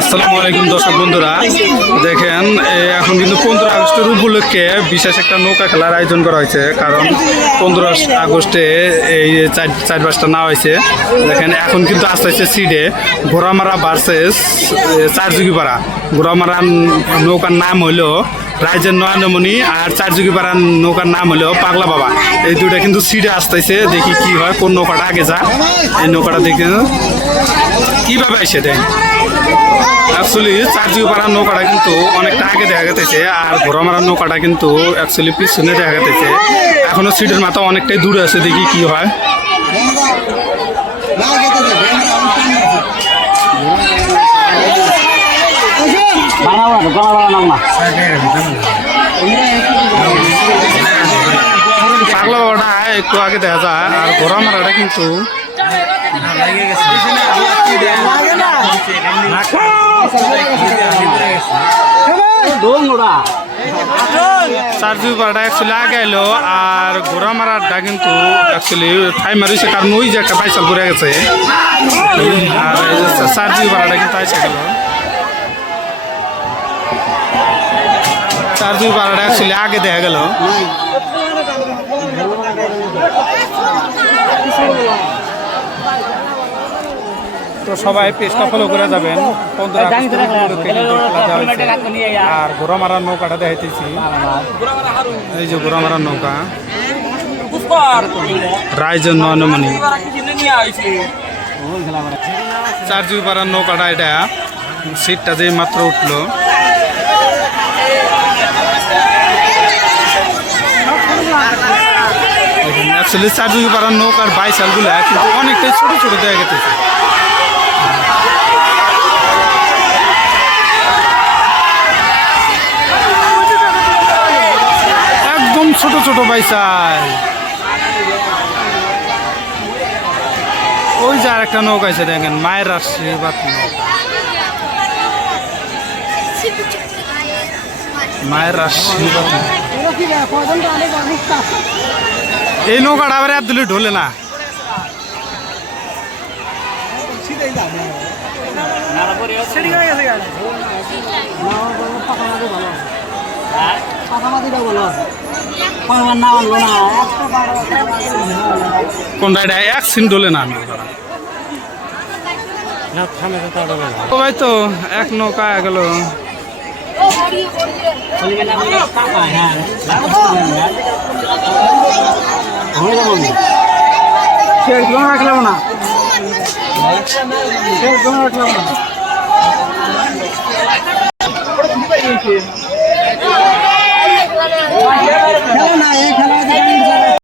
আসসালামু আলাইকুম দর্শক বন্ধুরা, দেখেন এখন কিন্তু 15 আগস্টের উপলক্ষে বিশেষ একটা নৌকা খেলার আয়োজন করা হয়েছে। কারণ 15 আগস্টে এই চার পাঁচটা নাও হয়েছে। দেখেন এখন কিন্তু আস্তে আস্তে সিডে ঘোড়ামারা ভার্সেস চারযুগিপাড়া। ঘোড়ামারা নৌকার নাম হলো রাইজের নয়নমণি আর চারযুগিপাড়া নৌকার নাম হলো পাগলা বাবা। এই দুটা কিন্তু সিডে আসতেছে, দেখি কি হয়, কোন নৌকাটা আগে যা। এই নৌকাটা দেখে কিভাবে এসে দেয়। অ্যাকচুয়ালি চারযুগিপাড়ার নৌকাটা কিন্তু অনেকটা আগে দেখা গেছে, আর ঘোড়ামারার নৌকাটা কিন্তু অ্যাকচুয়ালি পিছনে দেখা গেছে। এখনো সিটের মাথা অনেকটাই দূরে আছে, দেখি কি হয়। পাগলা বাবাটা একটু আগে দেখা যায়, আর ঘোড়ামারাটা কিন্তু চারযুগিপাড়াটা অ্যাকচুয়ালি আগে এলো, আর ঘোড়ামারাটা কিন্তু অ্যাকচুয়ালি ঠাই মারিছে, কারণ ওই যে একটা পাইসাল ঘুরে গেছে। আর চারযুগিপাড়াটা কিন্তু আইসা গেল। চারযুগিপাড়াটা অ্যাকচুয়ালি আগে দেখা গেল। তো সবাই পেজটা ফলো করে যাবেন। 15 আর ঘোড়ামারার নৌকাটা দেখাইতেছি। এই যে ঘোড়ামারার নৌকা, রাইজের নয়নমণি। চারযুগিপাড়ার নৌকাটা, এটা সিটটা যে মাত্র উঠলো। অ্যাকচুয়ালি চারযুগিপাড়ার নৌকার বাইসালগুলো কিন্তু অনেকটাই ছোট ছোট দেখা গেছে। একদম ছোট ছোট বাইসাল। ওই যে আর একটা নৌকা আছে, দেখেন মায়ের আশীর্বাদ নৌকা। মায়ের আশীর্বাদ এই নৌকাটা আবার এত দিলে ঢোলে না। কোনটা এটা এক সিন ঢোলে না। ভাই তো এক নৌকা গেল। রাখলাম না।